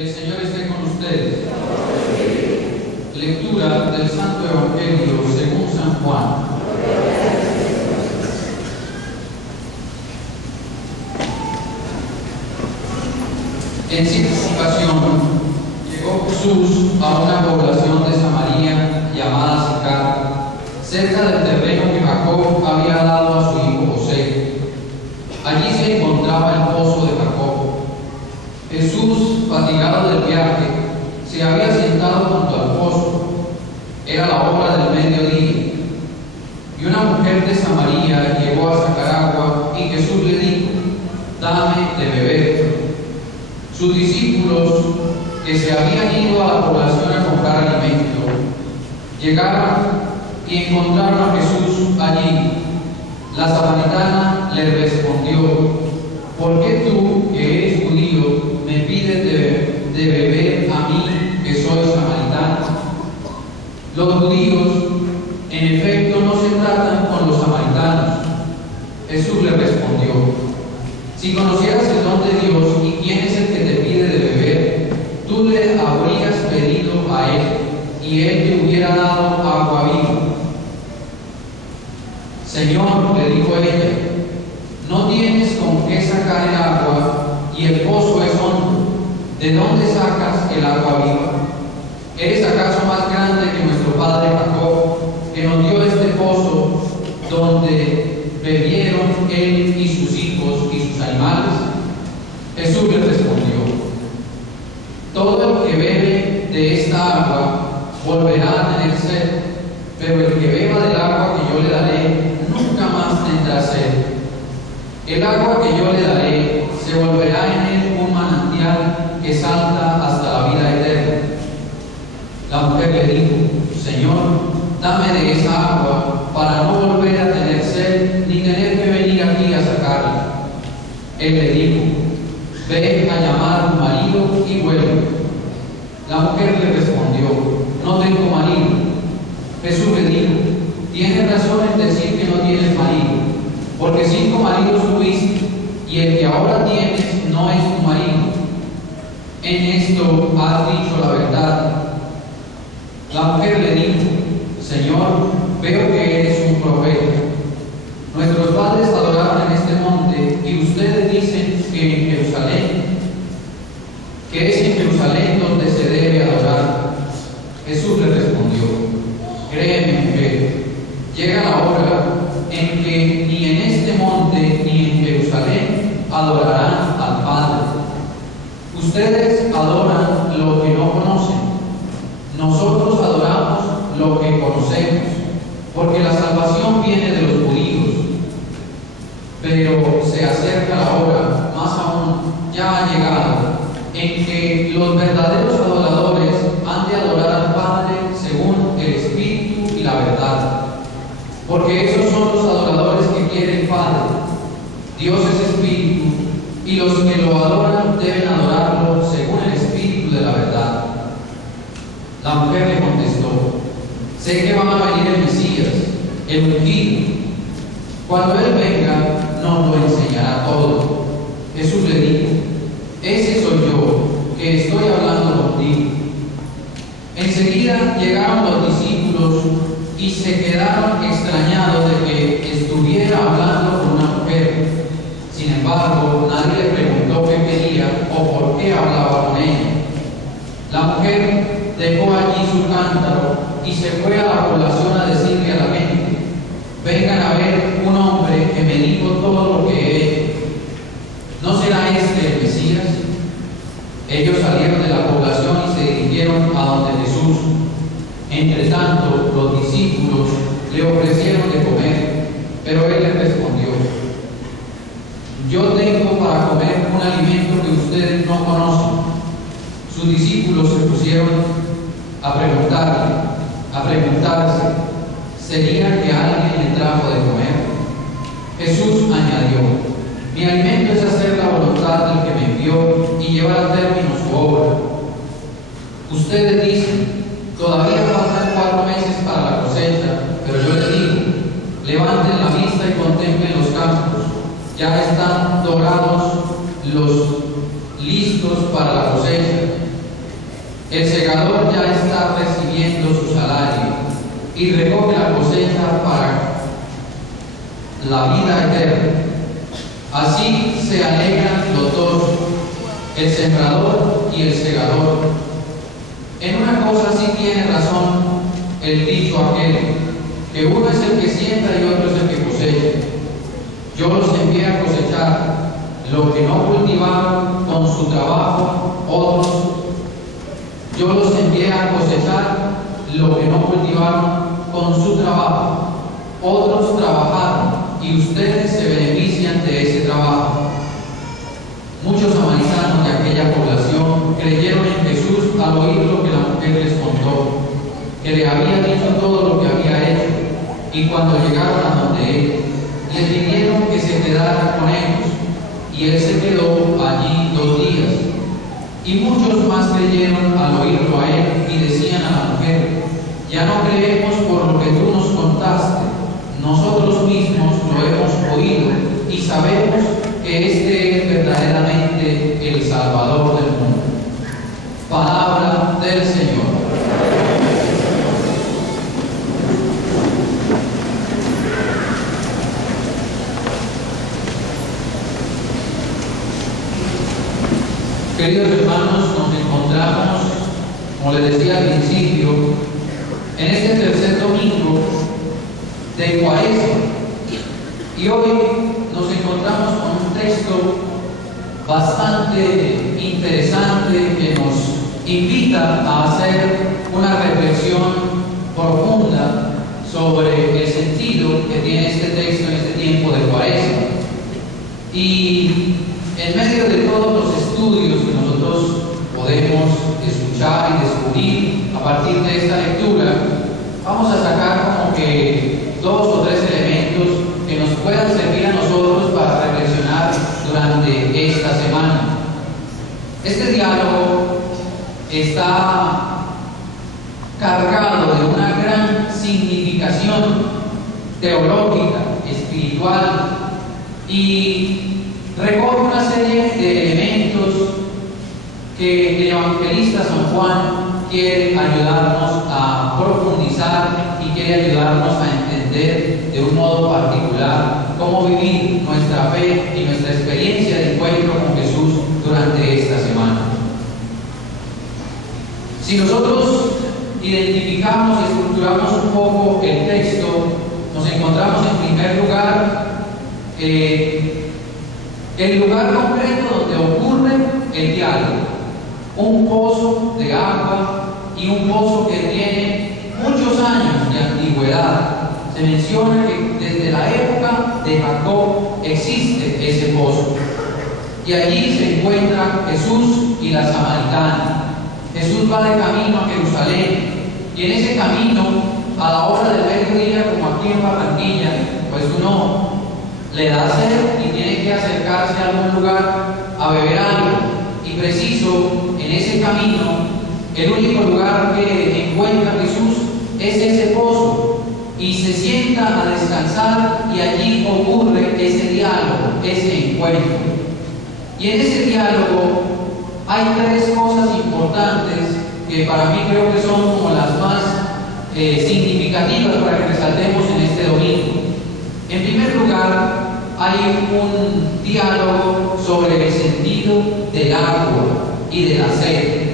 El Señor esté con ustedes. Lectura del Santo Evangelio según San Juan. En cierta ocasión llegó Jesús a una población de Samaria llamada Sicar, cerca del terreno que Jacob había dado a su hijo José. Allí se encontraba el pozo de Jacob. Jesús, fatigado del viaje, se había sentado junto al pozo. Era la hora del mediodía, y una mujer de Samaria llegó a sacar agua, y Jesús le dijo: «Dame de beber». Sus discípulos, que se habían ido a la población a comprar alimento, llegaron y encontraron a Jesús allí. La samaritana le respondió: «¿Por qué tú, que eres judío, me pides de beber a mí, que soy samaritana?». Los judíos, en efecto, no se tratan con los samaritanos. Jesús le respondió: «Si conocieras el don de Dios y quién es el que te pide de beber, tú le habrías pedido a él, y él te hubiera dado agua viva». «Señor», le dijo ella, «no tienes con qué sacar el agua, y el pozo es hondo. ¿De dónde sacas el agua viva? ¿Eres acaso más grande que nuestro padre Jacob, que nos dio este pozo, donde bebieron él y sus hijos y sus animales?». Jesús le respondió: «Todo el que bebe de esta agua volverá a tener sed, pero el que beba del agua que yo le daré nunca más tendrá sed. El agua que yo le daré se volverá en él un manantial que salta hasta la vida eterna». La mujer le dijo: «Señor, dame de esa agua para no volver a tener sed ni tener que venir aquí a sacarla». Él le dijo: «Ve a llamar a tu marido y vuelve». La mujer le respondió: «No tengo marido». Jesús le dijo: «Tienes razón en decir que no tienes marido, porque 5 maridos tuviste, y el que ahora tienes no es tu marido. En esto has dicho la verdad». La mujer le dijo: «Señor, veo que eres un profeta. Nuestros padres adoraron en este monte, y ustedes dicen que en Jerusalén, que es en Jerusalén donde se debe adorar». Jesús le respondió: «Créeme, mujer, llega la hora en que ni en este monte ni en Jerusalén adorarán al Padre. Ustedes adoran lo que no conocen. Nosotros adoramos lo que conocemos, porque la salvación viene de los judíos. Pero se acerca la hora, más aún, ya ha llegado, en que los verdaderos adoradores han de adorar al Padre según el Espíritu y la verdad. Porque esos son los adoradores que quiere el Padre. Dios es Espíritu, y los que lo adoran deben adorarlo según el Espíritu de la verdad». La mujer le contestó: «Sé que va a venir el Mesías, el ungido. Cuando Él venga, nos lo enseñará todo». Jesús le dijo: «Ese soy yo, que estoy hablando contigo». Enseguida llegaron los discípulos y se quedaron extrañados de que estuviera hablando con una mujer. Sin embargo, nadie le preguntó qué quería o por qué hablaba con ella. La mujer dejó allí su cántaro y se fue a la población a decirle a la gente: «Vengan a ver un hombre que me dijo todo lo que he hecho. ¿No será este el Mesías?». Ellos salieron de la población y se dirigieron a donde Jesús. Entre tanto, los discípulos le ofrecieron de comer, pero él les respondió: «Yo tengo para comer un alimento que ustedes no conocen». Sus discípulos se pusieron a preguntarse: ¿sería que alguien le trajo de comer? Jesús añadió: «Mi alimento es hacer la voluntad del que me envió y llevar a término su obra. Ustedes dicen: todavía faltan 4 meses para la cosecha, pero yo les digo: levanten la vista y contemplen los campos, ya están dorados los listos para la cosecha. El segador ya está recibiendo su salario y recoge la cosecha para la vida eterna. Así se alegran los dos, el sembrador y el segador. En una cosa sí tiene razón el dicho aquel, que uno es el que siembra y otro es el que cosecha. Yo los envié a cosechar lo que no cultivaron con su trabajo, otros. Yo los envié a cosechar lo que no cultivaron con su trabajo, otros trabajaron y ustedes se benefician de ese trabajo. Muchos samaritanos de aquella población creyeron en Jesús al oír lo que la mujer les contó, que le había dicho todo lo que había hecho, y cuando llegaron a donde él, le pidieron que se quedara con ellos, y él se quedó allí 2 días. Y muchos más creyeron al oírlo a él y decían a la mujer: ya no creemos por lo que tú nos contaste, nosotros mismos lo hemos oído y sabemos que este es verdaderamente el Salvador del mundo. Palabra del Señor. Queridos hermanos, nos encontramos, como les decía al principio, en este tercer domingo de Cuaresma, y hoy nos encontramos con un texto bastante interesante que nos invita a hacer una reflexión profunda sobre el sentido que tiene este texto en este tiempo de Cuaresma. Y en medio de todos los estudios que nosotros podemos escuchar y descubrir a partir de esta lectura, vamos a sacar como que 2 o 3 elementos que nos puedan servir a nosotros para reflexionar durante esta semana. Este diálogo está cargado de una gran significación teológica, espiritual, y recoge una serie de elementos que el evangelista San Juan quiere ayudarnos a profundizar y quiere ayudarnos a entender de un modo particular cómo vivir nuestra fe y nuestra experiencia de encuentro con Jesús durante esta semana. Si nosotros identificamos y estructuramos un poco el texto, nos encontramos en primer lugar el lugar concreto donde ocurre el diálogo, un pozo de agua y un pozo que tiene muchos años de antigüedad. Se menciona que desde la época de Jacob existe ese pozo. Y allí se encuentra Jesús y la samaritana. Jesús va de camino a Jerusalén, y en ese camino, a la hora del mediodía, como aquí en Barranquilla, pues uno le da sed y tiene que acercarse a algún lugar a beber algo, y preciso en ese camino, el único lugar que encuentra Jesús es ese pozo, y se sienta a descansar, y allí ocurre ese diálogo, ese encuentro. Y en ese diálogo hay 3 cosas importantes que para mí creo que son como las más significativas para que resaltemos en este domingo. En primer lugar, hay un diálogo sobre el sentido del agua y de la sed.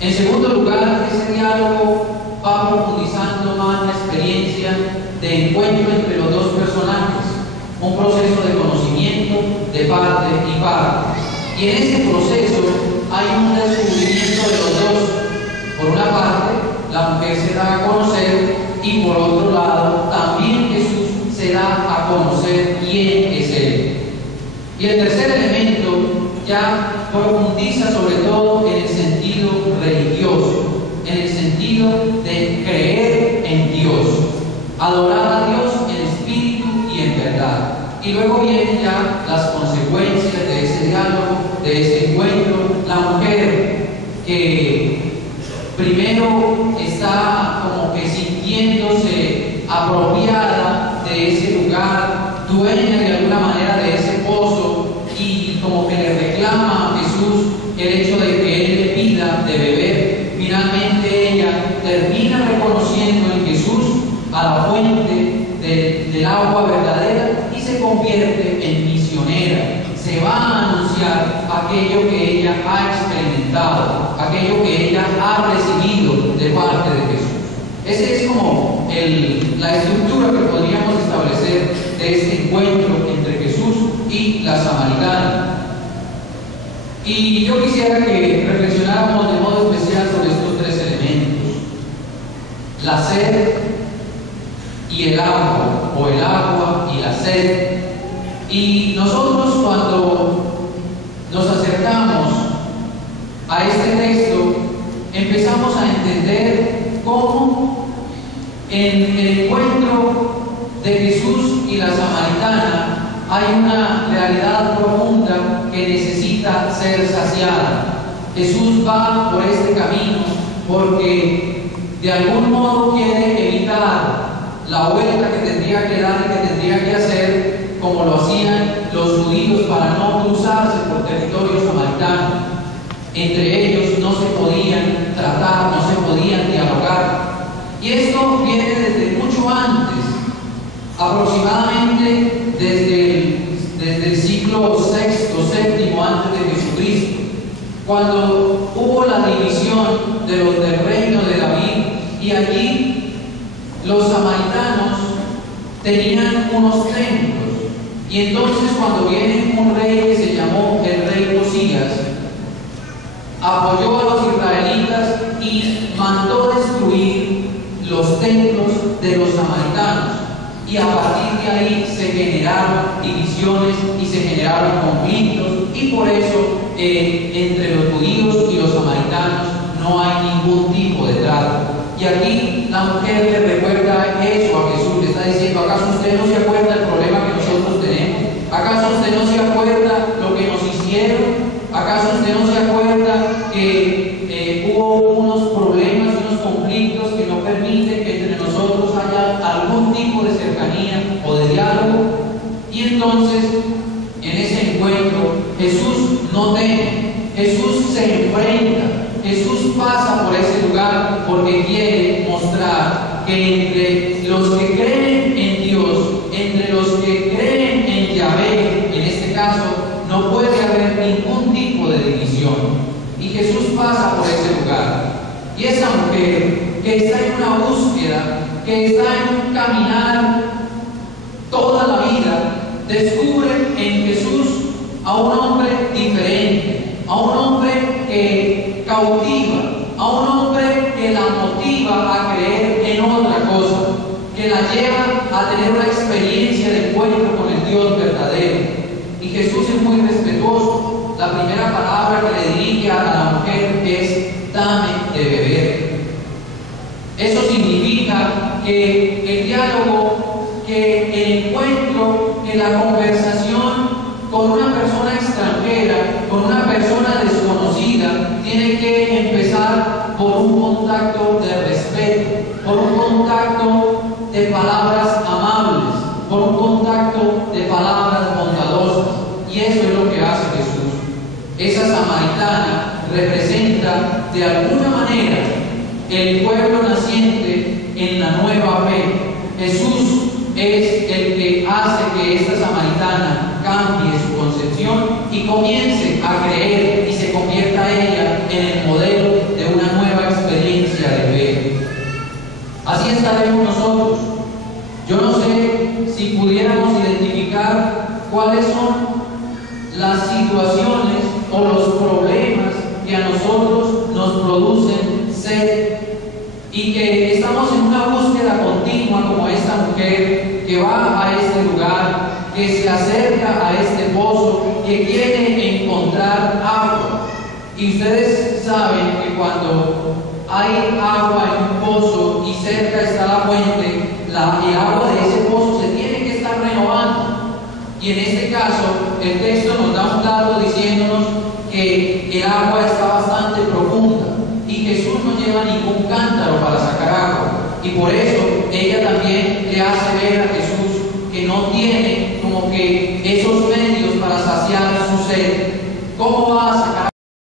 En segundo lugar, ese diálogo va profundizando más la experiencia de encuentro entre los 2 personajes, un proceso de conocimiento de parte y parte. Y en ese proceso hay un descubrimiento de los 2. Por una parte, la mujer se da a conocer, y por otro lado, también Jesús se da a conocer quién es Él. Y el tercer elemento ya profundiza sobre todo en el sentido religioso, en el sentido de creer en Dios, adorar a Dios en espíritu y en verdad. Y luego vienen ya las consecuencias de ese diálogo, de ese encuentro. La mujer que primero está como que sintiéndose apropiada de ese lugar, dueña de alguna manera de ese pozo, y como que le reclama a Jesús el hecho de que Él le pida de beber. aquello que ella ha experimentado, aquello que ella ha recibido de parte de Jesús. Esa es como la estructura que podríamos establecer de este encuentro entre Jesús y la samaritana. Y yo quisiera que reflexionáramos de modo especial sobre estos tres elementos: la sed y el agua, o el agua y la sed. Y nosotros, cuando nos acercamos a este texto, empezamos a entender cómo en el encuentro de Jesús y la samaritana hay una realidad profunda que necesita ser saciada. Jesús va por este camino porque de algún modo quiere evitar la vuelta que tendría que dar y que tendría que hacer, como lo hacían los judíos, para no cruzarse por territorio samaritano. Entre ellos no se podían tratar, no se podían dialogar. Y esto viene desde mucho antes, aproximadamente desde el siglo VI, VII antes de Jesucristo, cuando hubo la división de los del reino de David, y allí los samaritanos tenían unos templos. Y entonces, cuando viene un rey que se llamó el rey Josías, apoyó a los israelitas y mandó destruir los templos de los samaritanos. Y a partir de ahí se generaron divisiones y se generaron conflictos, y por eso entre los judíos y los samaritanos no hay ningún tipo de trato. Y aquí la mujer le recuerda eso a Jesús, le está diciendo: ¿acaso usted no se acuerda del problema que nosotros tenemos? ¿Acaso usted no se acuerda lo que nos hicieron? ¿Acaso usted no se acuerda que hubo unos problemas y unos conflictos que no permiten que entre nosotros haya algún tipo de cercanía o de diálogo? Y entonces, en ese encuentro, Jesús no teme, Jesús se enfrenta, Jesús pasa por ese lugar porque quiere mostrar que entre los que creen en Dios, entre los que creen en Yahvé, en este caso, no puede haber ningún tipo de división. Y Jesús pasa por ese lugar. Y esa mujer que está en una búsqueda, que está en un caminar toda la vida, descubre en Jesús a un hombre diferente, a un hombre que cautiva, a un hombre que la motiva a creer en otra cosa, que la lleva a tener una experiencia de encuentro con el Dios verdadero. Y Jesús es muy respetuoso. La primera palabra que le dirige a la mujer es: dame de beber. Eso significa que el diálogo, que el encuentro, que la conversación con una persona extranjera, con una persona desconocida, tiene que empezar por un contacto de respeto, por un contacto de palabras amables, por un contacto de palabras bondadosas. Y eso es lo que hace Jesús. Esa samaritana representa de alguna manera el pueblo naciente en la nueva fe. Jesús es el que hace que esta samaritana cambie su concepción y comience a creer y se convierta ella en el modelo de una nueva experiencia de fe. Así estaremos nosotros. Yo no sé si pudiéramos identificar cuáles son las situaciones o los problemas que a nosotros nos producen sed, y que estamos en una búsqueda continua, como esta mujer que va a este lugar, que se acerca a este pozo, que quiere encontrar agua. Y ustedes saben que cuando hay agua en un pozo y cerca está la fuente, el agua de ese pozo se tiene que estar renovando. Y en este caso, el texto nos da un dato diciéndonos que el agua está bastante profunda y Jesús no lleva ningún cántaro para sacar agua. Y por eso